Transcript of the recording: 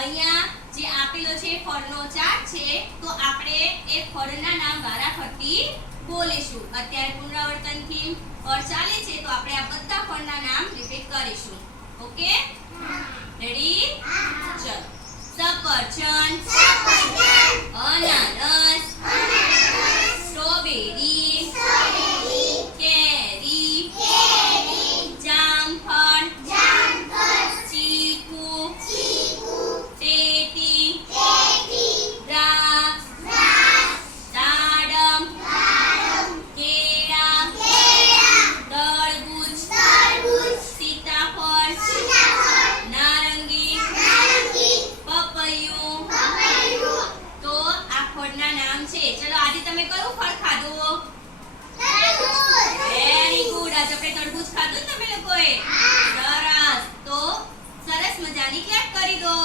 અહીંયા જે આપેલો છે ફળનો ચાર્ટ છે તો આપણે એ ફળના નામ વારાફરતી બોલીશું. અત્યારે પુનરાવર્તનથી ફળ ચાલે છે તો આપણે આ બધા ફળના નામ રિપીટ કરીશું. ઓકે રેડી નામ છે. ચલો આજે તમે કયું ફળ ખાધું? વેરી ગુડ આજે આપણે તરબૂચ ખાધું તમે લોકોએ? સરસ. તો સરસ મજાની ક્લેપ કરી દો.